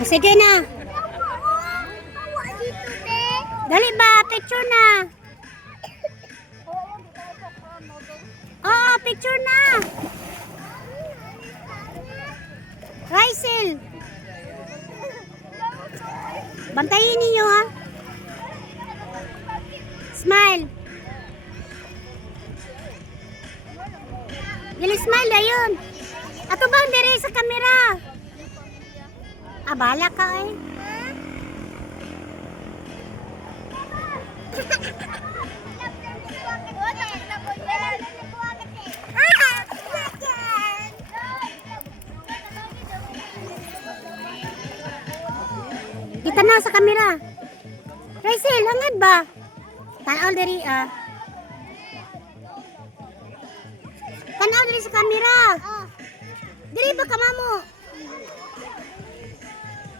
Sige na. Dali ba? Picture na. Oo, picture na. Rysel. Bantayin niyo ha. Smile. Dili smile ayun. Ato bang diri sa kamera? Abala ka eh. Kita na sa kamera. Rysel, hangad ba? Tanaw diri ah. Tanaw diri sa kamera. Diri ba ka